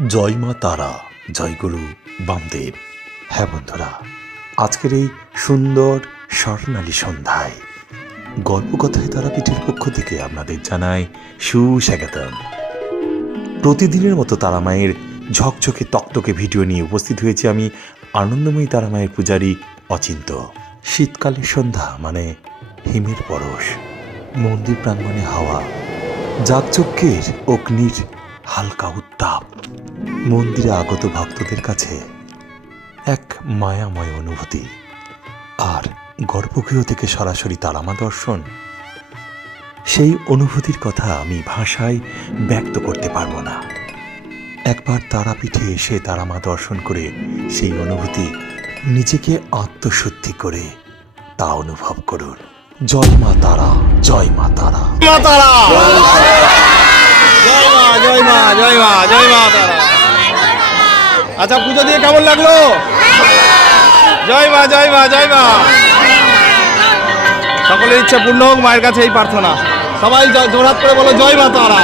জয় মা তারা, জয় গুরু বামদেব। হ্যাঁ বন্ধুরা, আজকের এই সুন্দর স্বর্ণালী সন্ধ্যায় গল্পকথায় তারাপীঠের পক্ষ থেকে আপনাদের জানাই সুস্বাগতম। প্রতিদিনের মতো তারামায়ের ঝকঝকে তকতকে ভিডিও নিয়ে উপস্থিত হয়েছি আমি, আনন্দময়ী তারামায়ের পূজারী অচিন্ত। শীতকালের সন্ধ্যা মানে হিমের পরশ, মন্দির প্রাঙ্গণে হাওয়া, যাগযজ্ঞের অগ্নির হালকা উত্তাপ, মন্দিরে আগত ভক্তদের কাছে এক মায়াময় অনুভূতি, আর গর্ভগৃহ থেকে সরাসরি তারামা দর্শন। সেই অনুভূতির কথা আমি ভাষায় ব্যক্ত করতে পারবো না। একবার তারাপীঠে এসে তারামা দর্শন করে সেই অনুভূতি নিজেকে আত্মশুদ্ধি করে তা অনুভব করুন। জয় মা তারা, জয় মা তারা, মা তারা, জয় মা, জয় মা, জয় মা, জয় মা তারা। আচ্ছা, পুজো দিয়ে কেমন লাগলো? জয় মা, জয় মা, জয় মা। সকলের ইচ্ছা পূর্ণ হোক, মায়ের কাছে এই প্রার্থনা। সবাই জোরহাত করে বলো জয় মা তারা।